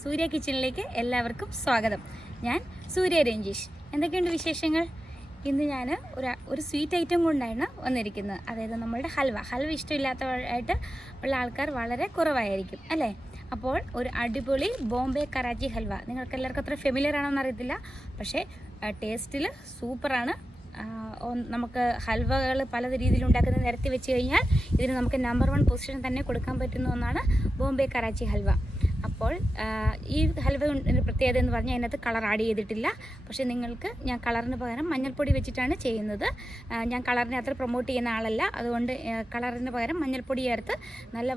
സൂര്യ കിച്ചണിലേക്ക് എല്ലാവർക്കും സ്വാഗതം. ഞാൻ സൂര്യ രഞ്ജീഷ്. എന്തൊക്കെയുണ്ട് വിശേഷങ്ങൾ? ഇന്ന് ഞാൻ ഒരു സ്വീറ്റ് ഐറ്റം കൊണ്ടാണ് വന്നിരിക്കുന്നത്. അതായത് നമ്മളുടെ ഹൽവ ഇഷ്ടമില്ലാത്തതായിട്ട് ഉള്ള ആൾക്കാർ വളരെ കുറവായിരിക്കും അല്ലേ? അപ്പോൾ ഒരു അടിപൊളി ബോംബെ കറാച്ചി ഹൽവ. നിങ്ങൾക്ക് എല്ലാവർക്കും അത്ര ഫെമിലിയർ ആണോന്ന് അറിയത്തില്ല, പക്ഷേ ടേസ്റ്റിൽ സൂപ്പറാണ്. നമുക്ക് ഹൽവകൾ പല രീതിയിൽ ഉണ്ടാക്കുന്നത് നിരത്തി വെച്ച് കഴിഞ്ഞാൽ ഇതിന് നമുക്ക് നമ്പർ 1 പൊസിഷൻ തന്നെ കൊടുക്കാൻ പറ്റുന്ന ഒന്നാണ് ബോംബെ കറാച്ചി ഹൽവ. അപ്പോൾ ഈ ഹൽവയുടെ പ്രത്യേകത എന്ന് പറഞ്ഞാൽ അതിനകത്ത് കളർ ആഡ് ചെയ്തിട്ടില്ല. പക്ഷേ നിങ്ങൾക്ക് ഞാൻ കളറിന് പകരം മഞ്ഞൾപ്പൊടി വെച്ചിട്ടാണ് ചെയ്യുന്നത്. ഞാൻ കളറിനെ അത്ര പ്രൊമോട്ട് ചെയ്യുന്ന ആളല്ല, അതുകൊണ്ട് കളറിന് പകരം മഞ്ഞൾപ്പൊടി ചേർത്ത്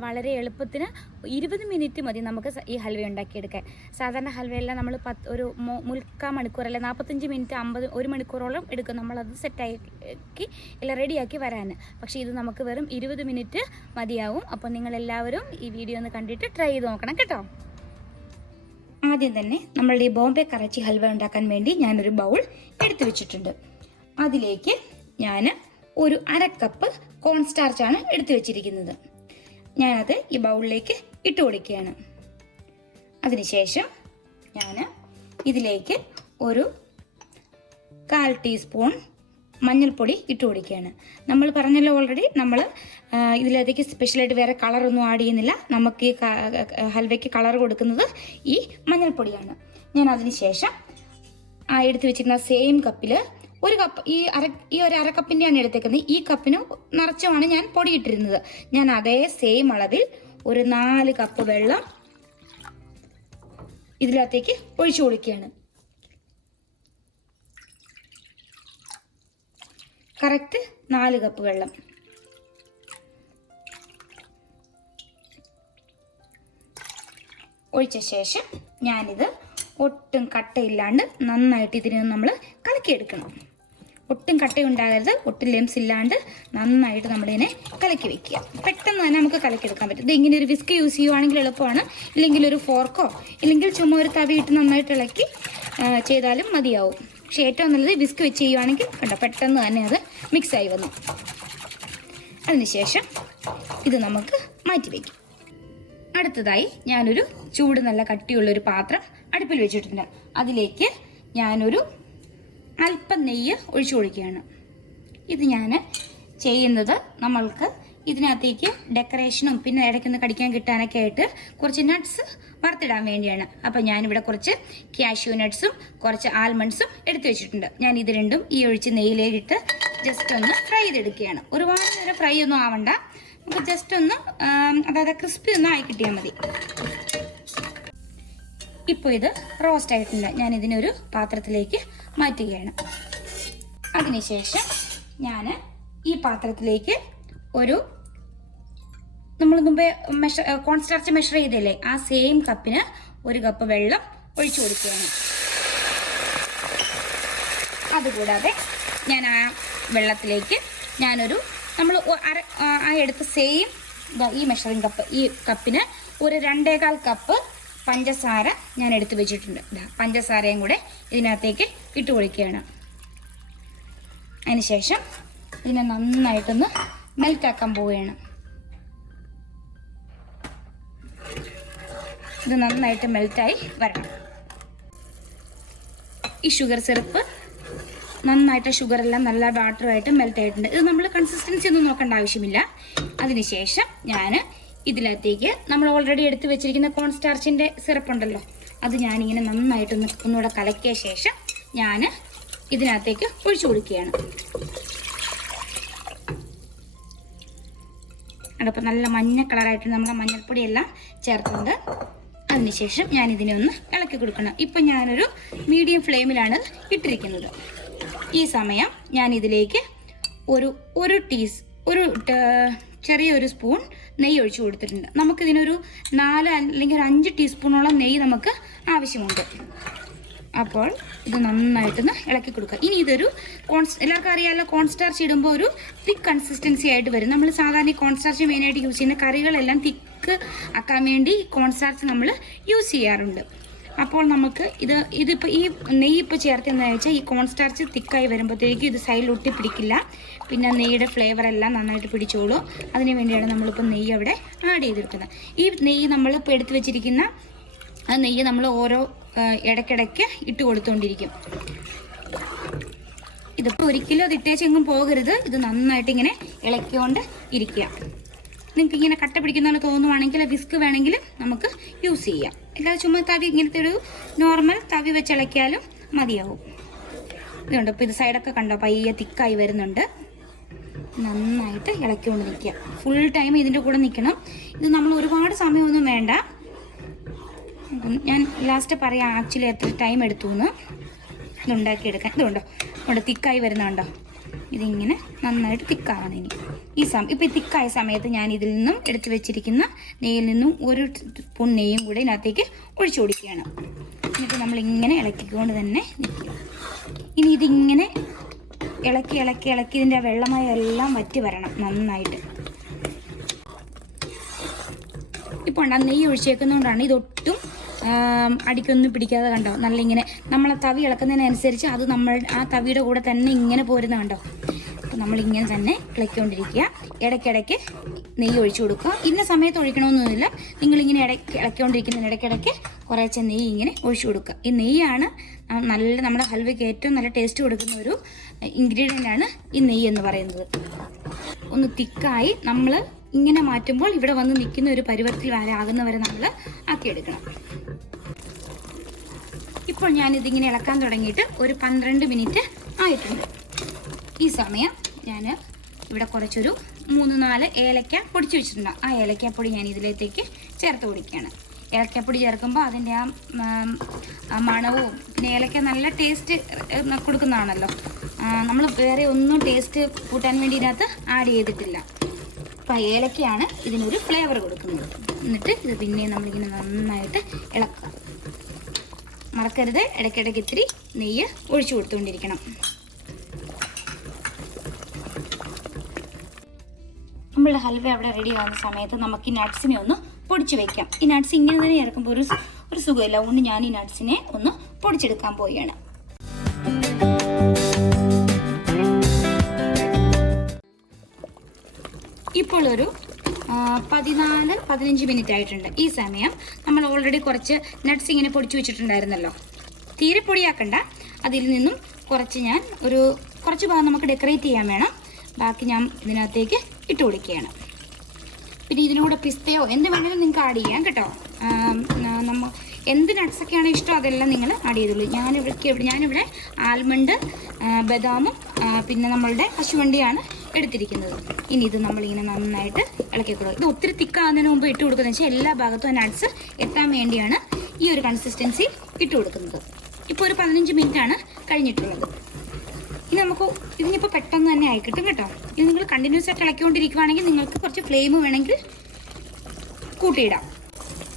വളരെ എളുപ്പത്തിന് 20 മിനിറ്റ് മതി നമുക്ക് ഈ ഹൽവ ഉണ്ടാക്കിയെടുക്കാൻ. സാധാരണ ഹൽവയെല്ലാം നമ്മൾ ഒരു 3/4 മണിക്കൂർ അല്ലെ 45 മിനിറ്റ് 1 മണിക്കൂറോളം എടുക്കും നമ്മളത് സെറ്റാക്കി എല്ലാം റെഡിയാക്കി വരാൻ. പക്ഷേ ഇത് നമുക്ക് വെറും 20 മിനിറ്റ് മതിയാവും. അപ്പോൾ നിങ്ങളെല്ലാവരും ഈ വീഡിയോ ഒന്ന് കണ്ടിട്ട് ട്രൈ ചെയ്ത് നോക്കണം കേട്ടോ. ആദ്യം തന്നെ നമ്മളുടെ ഈ ബോംബെ കറാച്ചി ഹൽവ ഉണ്ടാക്കാൻ വേണ്ടി ഞാനൊരു ബൗൾ എടുത്തു വെച്ചിട്ടുണ്ട്. അതിലേക്ക് ഞാൻ ഒരു 1/2 കപ്പ് കോൺസ്റ്റാർച്ചാണ് എടുത്തു വെച്ചിരിക്കുന്നത്. ഞാനത് ഈ ബൗളിലേക്ക് ഇട്ട് കൊടുക്കുകയാണ്. അതിനുശേഷം ഞാൻ ഇതിലേക്ക് ഒരു 1/4 ടീസ്പൂൺ മഞ്ഞൾപ്പൊടി ഇട്ട് കൊടുക്കുകയാണ്. നമ്മൾ പറഞ്ഞല്ലോ ഓൾറെഡി, നമ്മൾ ഇതിലേക്ക് സ്പെഷ്യലായിട്ട് വേറെ കളറൊന്നും ആഡ് ചെയ്യുന്നില്ല. നമുക്ക് ഈ ഹൽവയ്ക്ക് കളർ കൊടുക്കുന്നത് ഈ മഞ്ഞൾപ്പൊടിയാണ്. ഞാൻ അതിന് ശേഷം എടുത്ത് വെച്ചിരുന്ന സെയിം കപ്പിൽ ഒരു കപ്പ് ഈ ഒരു 1/2 കപ്പിൻ്റെയാണ് എടുത്തേക്കുന്നത്. ഈ കപ്പിന് നിറച്ചുമാണ് ഞാൻ പൊടി ഇട്ടിരുന്നത്. ഞാൻ അതേ സെയിം അളവിൽ ഒരു 4 കപ്പ് വെള്ളം ഇതിനകത്തേക്ക് ഒഴിച്ചു കൊടുക്കുകയാണ്. കറക്റ്റ് 4 കപ്പ് വെള്ളം. ഒഴിച്ച ശേഷം ഞാനിത് ഒട്ടും കട്ടയില്ലാണ്ട് നന്നായിട്ട് ഇതിനെ നമ്മൾ കലക്കിയെടുക്കണം. ഒട്ടും കട്ടയുണ്ടാകരുത്, ഒട്ടും ലെംസ് ഇല്ലാണ്ട് നന്നായിട്ട് നമ്മളിതിനെ കലക്കി വെക്കുക. പെട്ടെന്ന് തന്നെ നമുക്ക് കലക്കിയെടുക്കാൻ പറ്റും. ഇത് ഇങ്ങനെ ഒരു വിസ്ക് യൂസ് ചെയ്യുവാണെങ്കിൽ എളുപ്പമാണ്. ഇല്ലെങ്കിൽ ഒരു ഫോർക്കോ ഇല്ലെങ്കിൽ ചുമ്മാ ഒരു തവിയിട്ട് നന്നായിട്ട് ഇളക്കി ചെയ്താലും മതിയാവും. പക്ഷേ ഏറ്റവും നല്ലത് വിസ്ക് വെച്ച് ചെയ്യുവാണെങ്കിൽ കണ്ടോ പെട്ടെന്ന് തന്നെ അത് മിക്സായി വന്നു. അതിനുശേഷം ഇത് നമുക്ക് മാറ്റി വയ്ക്കും. അടുത്തതായി ഞാനൊരു ചൂട് നല്ല കട്ടിയുള്ളൊരു പാത്രം അടുപ്പിൽ വെച്ചിട്ടുണ്ട്. അതിലേക്ക് ഞാനൊരു അല്പം നെയ്യ് ഒഴിച്ചു കൊടുക്കുകയാണ്. ഇത് ഞാൻ ചെയ്യുന്നത് നമ്മൾക്ക് ഇതിനകത്തേക്ക് ഡെക്കറേഷനും പിന്നെ ഇടയ്ക്കൊന്ന് കടിക്കാൻ കിട്ടാനൊക്കെ ആയിട്ട് കുറച്ച് നട്ട്സ് വറുത്തിടാൻ വേണ്ടിയാണ്. അപ്പം ഞാനിവിടെ കുറച്ച് കാഷ്യൂ നട്ട്സും കുറച്ച് ആൽമണ്ട്സും എടുത്തു വെച്ചിട്ടുണ്ട്. ഞാൻ ഇത് രണ്ടും ഈ ഒഴിച്ച് നെയ്യിലേക്കിട്ട് ജസ്റ്റ് ഒന്ന് ഫ്രൈ ചെയ്തെടുക്കുകയാണ്. ഒരുപാട് നേരം ഫ്രൈ ഒന്നും ആവണ്ട, നമുക്ക് ജസ്റ്റ് ഒന്ന് അതായത് ക്രിസ്പി ഒന്ന് ആയി കിട്ടിയാൽ മതി. ഇപ്പോൾ ഇത് റോസ്റ്റ് ആയിട്ടുണ്ട്. ഞാൻ ഇതിനൊരു പാത്രത്തിലേക്ക് മാറ്റുകയാണ്. അതിനുശേഷം ഞാൻ ഈ പാത്രത്തിലേക്ക് നമ്മൾ മുമ്പേ കോൺസ്റ്റാർച്ച് മെഷർ ചെയ്തില്ലേ, ആ സെയിം കപ്പിന് 1 കപ്പ് വെള്ളം ഒഴിച്ചു കൊടുക്കുകയാണ്. അതുകൂടാതെ ഞാൻ ആ വെള്ളത്തിലേക്ക് നമ്മൾ എടുത്ത സെയിം ഈ മെഷറിംഗ് കപ്പ്, ഈ കപ്പിന് ഒരു 2.25 കപ്പ് പഞ്ചസാര ഞാൻ എടുത്ത് വെച്ചിട്ടുണ്ട്. പഞ്ചസാരയും കൂടെ ഇതിനകത്തേക്ക് ഇട്ട് കൊടുക്കുകയാണ്. അതിനുശേഷം ഇതിനെ നന്നായിട്ടൊന്ന് മെൽറ്റാക്കാൻ പോവുകയാണ്. ഇത് നന്നായിട്ട് മെൽറ്റായി വരണം. ഈ ഷുഗർ സിറപ്പ് നന്നായിട്ട് ഷുഗറെല്ലാം നല്ല വാട്ടറുമായിട്ട് മെൽറ്റായിട്ടുണ്ട്. ഇത് നമ്മൾ കൺസിസ്റ്റൻസി ഒന്നും നോക്കേണ്ട ആവശ്യമില്ല. അതിനുശേഷം ഞാൻ ഇതിനകത്തേക്ക് നമ്മൾ ഓൾറെഡി എടുത്ത് വെച്ചിരിക്കുന്ന കോൺസ്റ്റാർച്ചിൻ്റെ സിറപ്പ് ഉണ്ടല്ലോ, അത് ഞാനിങ്ങനെ ഒന്നുകൂടെ കലക്കിയ ശേഷം ഞാൻ ഇതിനകത്തേക്ക് ഒഴിച്ചു കൊടുക്കുകയാണ്. അതപ്പോൾ നല്ല മഞ്ഞ കളറായിട്ട് നമ്മുടെ മഞ്ഞൾപ്പൊടിയെല്ലാം ചേർത്തുണ്ട്. അതിനുശേഷം ഞാൻ ഇതിനെ ഒന്ന് ഇളക്കി കൊടുക്കണം. ഇപ്പം ഞാനൊരു മീഡിയം ഫ്ലെയിമിലാണ് ഇട്ടിരിക്കുന്നത്. ഈ സമയം ഞാൻ ഇതിലേക്ക് ചെറിയൊരു സ്പൂൺ നെയ്യ് ഒഴിച്ചു കൊടുത്തിട്ടുണ്ട്. നമുക്കിതിനൊരു 4 അല്ലെങ്കിൽ 5 ടീസ്പൂണോളം നെയ്യ് നമുക്ക് ആവശ്യമുണ്ട്. അപ്പോൾ ഇത് നന്നായിട്ടൊന്ന് ഇളക്കി കൊടുക്കുക. ഇനി ഇതൊരു എല്ലാവർക്കും അറിയാമല്ലോ, കോൺസ്റ്റാർച്ച് ഇടുമ്പോൾ ഒരു തിക്ക് കൺസിസ്റ്റൻസി ആയിട്ട് വരും. നമ്മൾ സാധാരണ കോൺസ്റ്റാർച്ച് മെയിനായിട്ട് യൂസ് ചെയ്യുന്ന കറികളെല്ലാം തിക്ക് ആക്കാൻ വേണ്ടി കോൺസ്റ്റാർച്ച് നമ്മൾ യൂസ് ചെയ്യാറുണ്ട്. അപ്പോൾ നമുക്ക് ഇതിപ്പോൾ ഈ നെയ്യ് ഇപ്പോൾ ചേർത്തെന്ന് വെച്ചാൽ ഈ കോൺസ്റ്റാർച്ച് തിക്കായി വരുമ്പോഴത്തേക്കും ഇത് സൈഡിൽ ഒട്ടി പിടിക്കില്ല. പിന്നെ നെയ്യുടെ ഫ്ലേവർ എല്ലാം നന്നായിട്ട് പിടിച്ചോളൂ. അതിന് വേണ്ടിയാണ് നമ്മളിപ്പോൾ നെയ്യ് അവിടെ ആഡ് ചെയ്തെടുക്കുന്നത്. ഈ നെയ്യ് നമ്മളിപ്പോൾ എടുത്ത് വെച്ചിരിക്കുന്ന ആ നെയ്യ് നമ്മൾ ഓരോ ഇടയ്ക്കിടയ്ക്ക് ഇട്ട് കൊടുത്തുകൊണ്ടിരിക്കും. ഇതിപ്പോൾ ഒരിക്കലും അത് ഇട്ടേച്ചെങ്ങും പോകരുത്. ഇത് നന്നായിട്ട് ഇങ്ങനെ ഇളക്കിക്കൊണ്ട് ഇരിക്കുക. നിങ്ങൾക്ക് ഇങ്ങനെ കട്ട പിടിക്കുന്ന പോലെ തോന്നുവാണെങ്കിൽ വിസ്ക് വേണമെങ്കിൽ നമുക്ക് യൂസ് ചെയ്യാം. അല്ലാതെ ചുമ്മാ തവി ഇങ്ങനത്തെ ഒരു നോർമൽ തവി വെച്ച് ഇളക്കിയാലും മതിയാവും. ഇതുണ്ട്. ഇപ്പോൾ ഇത് സൈഡൊക്കെ കണ്ടോ പയ്യെ തിക്കായി വരുന്നുണ്ട്. നന്നായിട്ട് ഇളക്കിക്കൊണ്ട് നിൽക്കുക. ഫുൾ ടൈം ഇതിൻ്റെ കൂടെ നിൽക്കണം. ഇത് നമ്മൾ ഒരുപാട് സമയമൊന്നും വേണ്ട. ഞാൻ ലാസ്റ്റ് പറയാം ആക്ച്വലി എത്ര ടൈം എടുത്തു എന്ന്. ഇതുണ്ടാക്കിയെടുക്കാൻ. ഇതുണ്ടോ ഇവിടെ തിക്കായി വരുന്നുണ്ടോ? ഇതിങ്ങനെ നന്നായിട്ട് തിക്കാവണം. ഇനി ഇപ്പോൾ ഈ തിക്കായ സമയത്ത് ഞാൻ ഇതിൽ നിന്നും എടുത്തു വെച്ചിരിക്കുന്ന നെയ്യിൽ നിന്നും ഒരു സ്പൂൺ നെയ്യും കൂടെ ഇതിനകത്തേക്ക് ഒഴിച്ചു കൊടുക്കുകയാണ്. എന്നിട്ട് നമ്മളിങ്ങനെ ഇളക്കിക്കൊണ്ട് തന്നെ നിൽക്കുക. ഇനി ഇതിങ്ങനെ ഇളക്കി ഇളക്കി ഇളക്കി ഇതിൻ്റെ വെള്ളമയം എല്ലാം വറ്റി വരണം നന്നായിട്ട്. ഇപ്പോൾ ഉണ്ട് ആ നെയ്യ് ഒഴിച്ചേക്കുന്നതുകൊണ്ടാണ് ഇതൊട്ടും അടിക്കൊന്നും പിടിക്കാതെ കണ്ടോ. നല്ല ഇങ്ങനെ നമ്മളെ തവി ഇളക്കുന്നതിനനുസരിച്ച് അത് നമ്മൾ ആ തവിയുടെ കൂടെ തന്നെ ഇങ്ങനെ പോരുന്ന കണ്ടോ. അപ്പോൾ നമ്മളിങ്ങനെ തന്നെ ഇളക്കിക്കൊണ്ടിരിക്കുക. ഇടയ്ക്കിടയ്ക്ക് നെയ്യ് ഒഴിച്ചു കൊടുക്കുക. ഇന്ന സമയത്ത് ഒഴിക്കണമെന്നൊന്നുമില്ല. നിങ്ങളിങ്ങനെ ഇളക്കിക്കൊണ്ടിരിക്കുന്നതിന് ഇടയ്ക്കിടയ്ക്ക് കുറേശ്ശെ നെയ്യ് ഇങ്ങനെ ഒഴിച്ചു കൊടുക്കുക. ഈ നെയ്യാണ് നല്ല നമ്മുടെ ഹൽവയ്ക്ക് ഏറ്റവും നല്ല ടേസ്റ്റ് കൊടുക്കുന്ന ഒരു ഇൻഗ്രീഡിയൻ്റാണ് ഈ നെയ്യ് എന്ന് പറയുന്നത്. ഒന്ന് തിക്കായി നമ്മൾ ഇങ്ങനെ മാറ്റുമ്പോൾ ഇവിടെ വന്ന് നിൽക്കുന്ന ഒരു പരുവത്തിൽ ആകുന്നവരെ നമ്മൾ ആക്കിയെടുക്കണം. ഇപ്പോൾ ഞാനിതിങ്ങനെ ഇളക്കാൻ തുടങ്ങിയിട്ട് ഒരു 12 മിനിറ്റ് ആയിട്ടുണ്ട്. ഈ സമയം ഞാൻ ഇവിടെ കുറച്ചൊരു 3-4 ഏലക്ക പൊടിച്ച് വെച്ചിട്ടുണ്ട്. ആ ഏലക്കാപ്പൊടി ഞാൻ ഇതിലേക്ക് ചേർത്ത് കൊടുക്കുകയാണ്. ഏലക്കാപ്പൊടി ചേർക്കുമ്പോൾ അതിൻ്റെ ആ മണവും പിന്നെ ഏലക്ക നല്ല ടേസ്റ്റ് കൊടുക്കുന്നതാണല്ലോ. നമ്മൾ വേറെ ഒന്നും ടേസ്റ്റ് കൂട്ടാൻ വേണ്ടി ഇതിനകത്ത് ആഡ് ചെയ്തിട്ടില്ല. അപ്പോൾ ഏലക്കയാണ് ഇതിനൊരു ഫ്ലേവർ കൊടുക്കുന്നത്. എന്നിട്ട് ഇത് പിന്നെ നമ്മളിങ്ങനെ നന്നായിട്ട് ഇളക്കുക. മറക്കരുത് ഇടയ്ക്കിടയ്ക്ക് ഇത്തിരി നെയ്യ് ഒഴിച്ചു കൊടുത്തുകൊണ്ടിരിക്കണം. നമ്മളുടെ ഹൽവ അവിടെ റെഡി ആവുന്ന സമയത്ത് നമുക്ക് ഈ നട്ട്സിനെ ഒന്ന് പൊടിച്ച് വെക്കാം. ഈ നട്ട്സ് ഇങ്ങനെ തന്നെ ചേർക്കുമ്പോൾ ഒരു സുഖമില്ല. അതുകൊണ്ട് ഞാൻ ഈ നട്ട്സിനെ ഒന്ന് പൊടിച്ചെടുക്കാൻ പോവുകയാണ്. ഇപ്പോൾ ഒരു 14-15 മിനിറ്റ് ആയിട്ടുണ്ട്. ഈ സമയം നമ്മൾ ഓൾറെഡി കുറച്ച് നട്ട്സ് ഇങ്ങനെ പൊടിച്ചു വെച്ചിട്ടുണ്ടായിരുന്നല്ലോ. തീരെ പൊടിയാക്കണ്ട. അതിൽ നിന്നും ഞാൻ കുറച്ച് ഭാഗം നമുക്ക് ഡെക്കറേറ്റ് ചെയ്യാൻ വേണം. ബാക്കി ഞാൻ ഇതിനകത്തേക്ക് ഇട്ട് കൊടുക്കുകയാണ്. പിന്നെ ഇതിനൂടെ പിസ്തയോ എന്ത് വേണമെങ്കിലും നിങ്ങൾക്ക് ആഡ് ചെയ്യാം കേട്ടോ. എന്ത് നട്ട്സൊക്കെയാണ് ഇഷ്ടം അതെല്ലാം നിങ്ങൾ ആഡ് ചെയ്തോളൂ. ഞാനിവിടെ ആൽമണ്ട്, ബദാമും പിന്നെ നമ്മളുടെ കശുവണ്ടിയാണ് എടുത്തിരിക്കുന്നത്. ഇനി ഇത് നമ്മളിങ്ങനെ നന്നായിട്ട് ഇളക്കി കൊടുക്കുക. ഇത് ഒത്തിരി തിക്കാകുന്നതിന് മുമ്പ് ഇട്ട് കൊടുക്കുന്നത് വെച്ചാൽ എല്ലാ ഭാഗത്തും നട്ട്സ് എത്താൻ വേണ്ടിയാണ് ഈ ഒരു കൺസിസ്റ്റൻസി ഇട്ട് കൊടുക്കുന്നത്. ഇപ്പോൾ ഒരു 15 മിനിറ്റാണ് കഴിഞ്ഞിട്ടുള്ളത്. ഇനി നമുക്ക് ഇതിനിപ്പോൾ പെട്ടെന്ന് തന്നെ ആയി കിട്ടും കേട്ടോ. ഇത് നിങ്ങൾ കണ്ടിന്യൂസ് ആയിട്ട് ഇളക്കിക്കൊണ്ടിരിക്കുകയാണെങ്കിൽ നിങ്ങൾക്ക് കുറച്ച് ഫ്ലെയിം വേണമെങ്കിൽ കൂട്ടിയിടാം.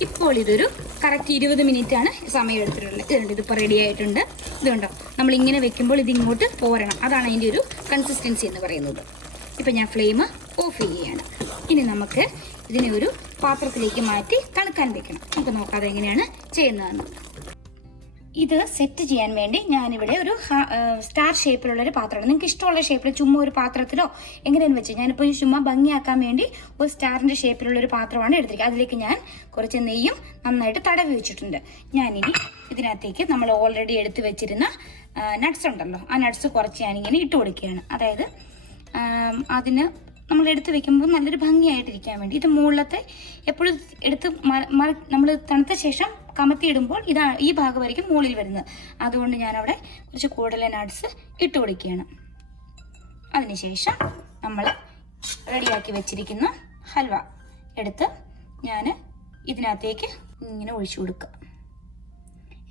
ഇപ്പോൾ ഇതൊരു കറക്റ്റ് 20 മിനിറ്റാണ് സമയം എടുത്തിട്ടുള്ളത്. ഇതിപ്പോൾ റെഡി ആയിട്ടുണ്ട്. ഇതുണ്ടോ നമ്മളിങ്ങനെ വെക്കുമ്പോൾ ഇതിങ്ങോട്ട് പോരണം. അതാണ് അതിൻ്റെ ഒരു കൺസിസ്റ്റൻസി എന്ന് പറയുന്നത്. ഇപ്പം ഞാൻ ഫ്ലെയിം ഓഫ് ചെയ്യുകയാണ്. ഇനി നമുക്ക് ഇതിനെ ഒരു പാത്രത്തിലേക്ക് മാറ്റി തണുക്കാൻ വെക്കണം. നമുക്ക് നോക്കാതെ എങ്ങനെയാണ് ചെയ്യുന്നതെന്ന്. ഇത് സെറ്റ് ചെയ്യാൻ വേണ്ടി ഞാനിവിടെ ഒരു സ്റ്റാർ ഷേപ്പിലുള്ളൊരു പാത്രമാണ്. നിങ്ങൾക്ക് ഇഷ്ടമുള്ള ഷേപ്പിൽ ചുമ്മാ ഒരു പാത്രത്തിലോ എങ്ങനെയാണെന്ന് വെച്ചാൽ ഞാനിപ്പോൾ ചുമ്മാ ഭംഗിയാക്കാൻ വേണ്ടി ഒരു സ്റ്റാറിൻ്റെ ഷേപ്പിലുള്ളൊരു പാത്രമാണ് എടുത്തിരിക്കുക. അതിലേക്ക് ഞാൻ കുറച്ച് നെയ്യും നന്നായിട്ട് തടവി വെച്ചിട്ടുണ്ട്. ഞാനിനി ഇതിനകത്തേക്ക് നമ്മൾ ഓൾറെഡി എടുത്ത് വെച്ചിരുന്ന നട്ട്സ് ഉണ്ടല്ലോ, ആ നട്ട്സ് കുറച്ച് ഞാനിങ്ങനെ ഇട്ട് കൊടുക്കുകയാണ്. അതായത് അതിന് നമ്മൾ എടുത്ത് വെക്കുമ്പോൾ നല്ലൊരു ഭംഗിയായിട്ടിരിക്കാൻ വേണ്ടി. ഇത് മുകളിലത്തെ എപ്പോഴും എടുത്ത് നമ്മൾ തണുത്ത ശേഷം കമത്തിയിടുമ്പോൾ ഈ ഭാഗമായിരിക്കും മുകളിൽ വരുന്നത്. അതുകൊണ്ട് ഞാനവിടെ കുറച്ച് കൂടുതൽ നട്ട്സ് ഇട്ട് കൊടുക്കുകയാണ്. അതിനുശേഷം നമ്മൾ റെഡിയാക്കി വെച്ചിരിക്കുന്ന ഹൽവ എടുത്ത് ഞാൻ ഇതിനകത്തേക്ക് ഇങ്ങനെ ഒഴിച്ചു കൊടുക്കുക.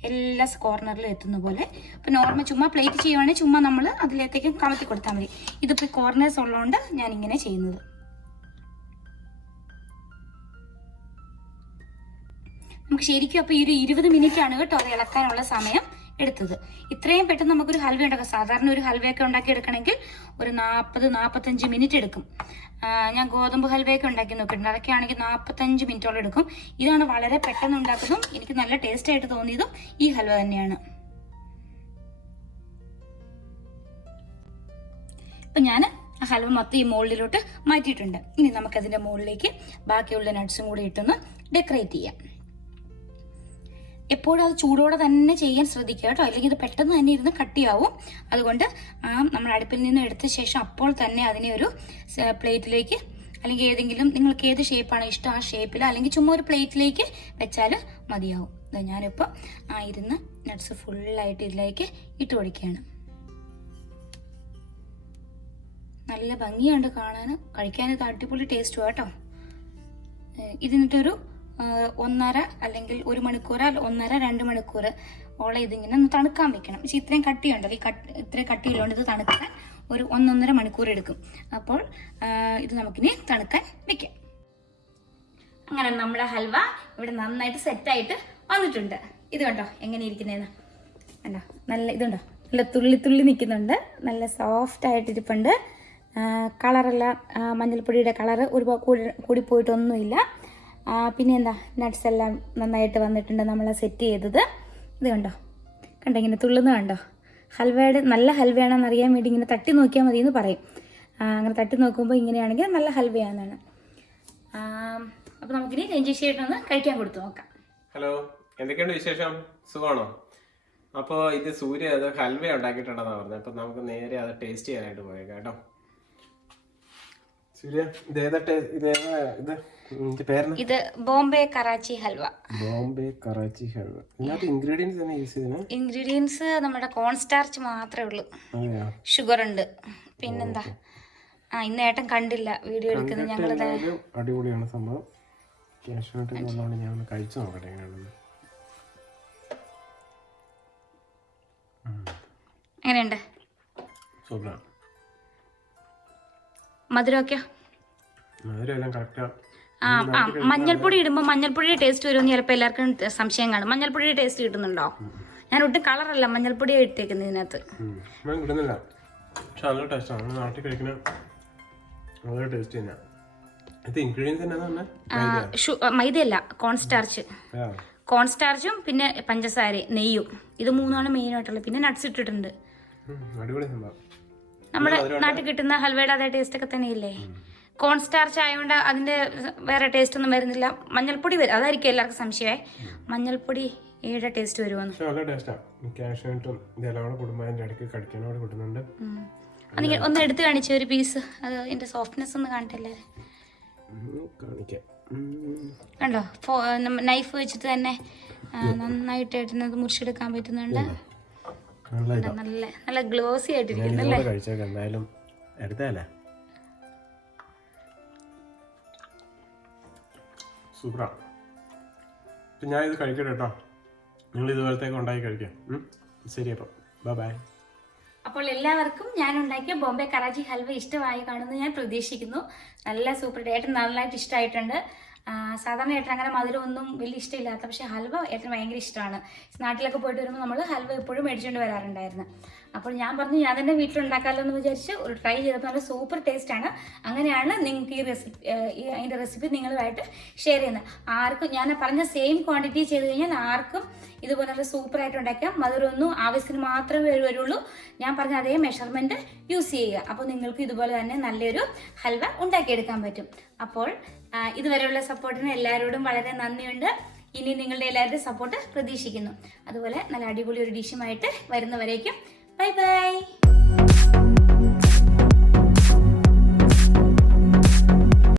എല്ലാ കോർണറിലും എത്തുന്ന പോലെ. ഇപ്പോൾ നോർമൽ ചുമ്മാ പ്ലേറ്റ് ചെയ്യുവാണെങ്കിൽ ചുമ്മാ നമ്മൾ അതിലേക്ക് കമത്തി കൊടുത്താൽ മതി. ഇതിപ്പോൾ കോർണേഴ്സ് ഉള്ളതുകൊണ്ട് ഞാനിങ്ങനെ ചെയ്യുന്നത്. നമുക്ക് ശരിക്കും അപ്പോൾ ഈ ഒരു 20 മിനിറ്റാണ് കേട്ടോ അത് ഇളക്കാനുള്ള സമയം എടുത്തത്. ഇത്രയും പെട്ടെന്ന് നമുക്കൊരു ഹൽവ ഉണ്ടാക്കാം. സാധാരണ ഒരു ഹൽവയൊക്കെ ഉണ്ടാക്കിയെടുക്കണമെങ്കിൽ ഒരു 40-45 മിനിറ്റ് എടുക്കും. ഞാൻ ഗോതമ്പ് ഹൽവയൊക്കെ ഉണ്ടാക്കി നോക്കിയിട്ടുണ്ട്. അതൊക്കെ ആണെങ്കിൽ 45 മിനിറ്റോളം എടുക്കും. ഇതാണ് വളരെ പെട്ടെന്ന് ഉണ്ടാക്കുന്നതും എനിക്ക് നല്ല ടേസ്റ്റ് ആയിട്ട് തോന്നിയതും ഈ ഹൽവ തന്നെയാണ്. ഇപ്പം ഞാൻ ആ ഹൽവ മൊത്തം ഈ മോൾഡിലോട്ട് മാറ്റിയിട്ടുണ്ട്. ഇനി നമുക്കതിൻ്റെ മുകളിലേക്ക് ബാക്കിയുള്ള നട്ട്സും കൂടി ഇട്ടൊന്ന് ഡെക്കറേറ്റ് ചെയ്യാം. എപ്പോഴും അത് ചൂടോടെ തന്നെ ചെയ്യാൻ ശ്രദ്ധിക്കുക കേട്ടോ, അല്ലെങ്കിൽ ഇത് പെട്ടെന്ന് തന്നെ ഇരുന്ന് കട്ടിയാവും. അതുകൊണ്ട് നമ്മൾ അടുപ്പിൽ നിന്ന് എടുത്ത ശേഷം അപ്പോൾ തന്നെ അതിനെ ഒരു പ്ലേറ്റിലേക്ക് അല്ലെങ്കിൽ ഏതെങ്കിലും നിങ്ങൾക്ക് ഏത് ഷേപ്പാണ് ഇഷ്ടം ആ ഷേപ്പിൽ അല്ലെങ്കിൽ ചുമ്മാ ഒരു പ്ലേറ്റിലേക്ക് വെച്ചാൽ മതിയാവും. ഞാനിപ്പോൾ ഇരുന്ന് നട്ട്സ് ഫുള്ളായിട്ട് ഇതിലേക്ക് ഇട്ട് കൊടുക്കുകയാണ്. നല്ല ഭംഗിയുണ്ട് കാണാൻ, കഴിക്കാൻ അടിപൊളി ടേസ്റ്റും കേട്ടോ. ഇതിന്നിട്ടൊരു 1.5 അല്ലെങ്കിൽ 1 മണിക്കൂർ 1.5-2 മണിക്കൂർ ഓളം ഇതിങ്ങനെ ഒന്ന് തണുക്കാൻ വെക്കണം. പക്ഷേ ഇത്രയും കട്ടിയുണ്ടല്ലോ, ഇത്രയും കട്ടിയുള്ളതുകൊണ്ട് ഇത് തണുക്കാൻ ഒരു 1-1.5 മണിക്കൂർ എടുക്കും. അപ്പോൾ ഇത് നമുക്കിനി തണുക്കാൻ വെക്കാം. അങ്ങനെ നമ്മുടെ ഹൽവ ഇവിടെ നന്നായിട്ട് സെറ്റായിട്ട് വന്നിട്ടുണ്ട്. ഇത് കണ്ടോ എങ്ങനെ ഇരിക്കുന്നതെന്ന് കണ്ടോ, നല്ല ഇതുണ്ടോ, നല്ല തുള്ളി നിൽക്കുന്നുണ്ട്, നല്ല സോഫ്റ്റ് ആയിട്ടിരിപ്പുണ്ട്. കളറെല്ലാം മഞ്ഞൾപ്പൊടിയുടെ കളറ് കൂടിപ്പോയിട്ടൊന്നുമില്ല. പിന്നെ എന്താ നട്ട്സ് എല്ലാം നന്നായിട്ട് വന്നിട്ടുണ്ട് നമ്മൾ സെറ്റ് ചെയ്തത്. ഇത് കണ്ടോ ഇങ്ങനെ തുള്ളുന്ന കണ്ടോ. ഹൽവയുടെ നല്ല ഹൽവയാണെന്ന് അറിയാൻ വേണ്ടി ഇങ്ങനെ തട്ടി നോക്കിയാൽ മതി എന്ന് പറയും. അങ്ങനെ തട്ടി നോക്കുമ്പോൾ ഇങ്ങനെയാണെങ്കിൽ നല്ല ഹൽവയാണെന്നാണ്. അപ്പോൾ നമുക്കിനി രഞ്ജിഷേട്ടൊന്ന് കഴിക്കാൻ കൊടുത്തു നോക്കാം. ഹലോ, എന്തൊക്കെയുണ്ട് വിശേഷം? സുഖമാണോ? അപ്പോൾ ഇത് സൂര്യ അത് ഹൽവ ഉണ്ടാക്കിയിട്ടുണ്ടെന്നാണ് പറഞ്ഞത്. അപ്പോൾ നമുക്ക് നേരെ അത് ടേസ്റ്റ് ചെയ്യാനായിട്ട് പോയേക്കാം കേട്ടോ. സൂര്യ ഇത് ബോംബെ കറാച്ചി ഹൽവ. ബോംബെ കറാച്ചി ഹൽവ. ഇതിനകത്ത് ഇൻഗ്രീഡിയൻസ് തന്നെ യൂസ് ചെയ്യുന്നത്? ഇൻഗ്രീഡിയൻസ് നമ്മുടെ കോൺ സ്റ്റാർച്ച് മാത്രമേ ഉള്ളൂ, ഷുഗർ ഉണ്ട്. പിന്നെന്താ ഇന്ന് ഏട്ടൻ കണ്ടില്ല വീഡിയോ എടുക്കുന്നത്. ഞങ്ങളത് അടിപൊളിയാണ് സംഭവം. ഞാൻ കഴിച്ചു നോക്കട്ടെ എങ്ങനെയുണ്ട്. മധുരമൊക്കെയോ? മധുരം കറക്റ്റാ. മഞ്ഞൾപ്പൊടി ഇടുമ്പോൾ മഞ്ഞൾപ്പൊടിയുടെ ടേസ്റ്റ് വരുമെന്ന് ചിലപ്പോൾ എല്ലാവർക്കും സംശയം കാണും. മഞ്ഞൾപ്പൊടിയുടെ ടേസ്റ്റ് കിട്ടുന്നുണ്ടോ? ഞാൻ ഒട്ടും കളറല്ല മഞ്ഞൾപ്പൊടിയാണ് ഇട്ടേക്കുന്നത് ഇതിനകത്ത്. മൈദയല്ല, കോൺസ്റ്റാർച്ചും പിന്നെ പഞ്ചസാരയും നെയ്യും, ഇത് 3 മെയിനായിട്ടുള്ളത്. പിന്നെ നട്ട്സ് ഇട്ടിട്ടുണ്ട്. നമ്മുടെ നാട്ടിൽ കിട്ടുന്ന ഹൽവയുടെ അതേ ടേസ്റ്റ് ഒക്കെ തന്നെയില്ലേ. കോൺസ്റ്റാർച്ച് ആയതുകൊണ്ട് അതിന്റെ വേറെ ടേസ്റ്റ് ഒന്നും വരുന്നില്ല. മഞ്ഞൾപ്പൊടി വരും, അതായിരിക്കും എല്ലാവർക്കും സംശയമേ, മഞ്ഞൾപ്പൊടിയുടെ ടേസ്റ്റ് വരുമെന്ന്. ഒന്ന് എടുത്ത് കാണിച്ച ഒരു പീസ്, അത് എന്റെ സോഫ്റ്റ്നെസ് ഒന്ന് കാണട്ടെ. കണ്ടോ, നൈഫ് വെച്ചിട്ട് തന്നെ നന്നായിട്ട് ഇടുന്നത് മുറിച്ചെടുക്കാൻ പറ്റുന്നുണ്ട്. നല്ല നല്ല ഗ്ലോസി ആയിട്ടിരിക്കുന്നല്ലേ. സൂപ്പറാ. ഞാൻ ഇത് കഴിക്കട്ടെ കേട്ടോ. നിങ്ങൾ ഇതുപോലത്തേക്ക് ഉണ്ടാക്കി കഴിക്കാം. ശരി, അപ്പം ബൈ. അപ്പോൾ എല്ലാവർക്കും ഞാൻ ഉണ്ടാക്കിയ ബോംബെ കറാച്ചി ഹൽവ ഇഷ്ടമായി കാണുമെന്ന് ഞാൻ പ്രതീക്ഷിക്കുന്നു. നല്ല സൂപ്പർ. ഏട്ടൻ നന്നായിട്ട് ഇഷ്ടമായിട്ടുണ്ട്. സാധാരണ ഏട്ടൻ അങ്ങനെ മധുരമൊന്നും വലിയ ഇഷ്ടമില്ലാത്ത, പക്ഷേ ഹൽവ ഏട്ടന് ഭയങ്കര ഇഷ്ടമാണ്. നാട്ടിലൊക്കെ പോയിട്ട് വരുമ്പോൾ നമ്മൾ ഹൽവ എപ്പോഴും മേടിച്ചുകൊണ്ട് വരാറുണ്ടായിരുന്നു. അപ്പോൾ ഞാൻ പറഞ്ഞു ഞാൻ തന്നെ വീട്ടിലുണ്ടാക്കാമല്ലോ എന്ന് വിചാരിച്ച് ഒരു ട്രൈ ചെയ്തപ്പോൾ നല്ല സൂപ്പർ ടേസ്റ്റാണ്. അങ്ങനെയാണ് നിങ്ങൾക്ക് അതിൻ്റെ റെസിപ്പി നിങ്ങളുമായിട്ട് ഷെയർ ചെയ്യുന്നത്. ആർക്കും ഞാൻ പറഞ്ഞ സെയിം ക്വാണ്ടിറ്റി ചെയ്ത് കഴിഞ്ഞാൽ ആർക്കും ഇതുപോലെ നല്ല സൂപ്പറായിട്ട് ഉണ്ടാക്കാം. മധുരമൊന്നും ആവശ്യത്തിന് മാത്രമേ വരുള്ളൂ. ഞാൻ പറഞ്ഞ അതേ മെഷർമെൻറ്റ് യൂസ് ചെയ്യുക. അപ്പോൾ നിങ്ങൾക്ക് ഇതുപോലെ തന്നെ നല്ലൊരു ഹൽവ ഉണ്ടാക്കിയെടുക്കാൻ പറ്റും. അപ്പോൾ ഇതുവരെയുള്ള സപ്പോർട്ടിന് എല്ലാവരോടും വളരെ നന്ദിയുണ്ട്. ഇനി നിങ്ങളുടെ എല്ലാവരുടെയും സപ്പോർട്ട് പ്രതീക്ഷിക്കുന്നു. അതുപോലെ നല്ല അടിപൊളി ഒരു ഡിഷുമായിട്ട് വരുന്നവരേക്കും ബൈ ബൈ.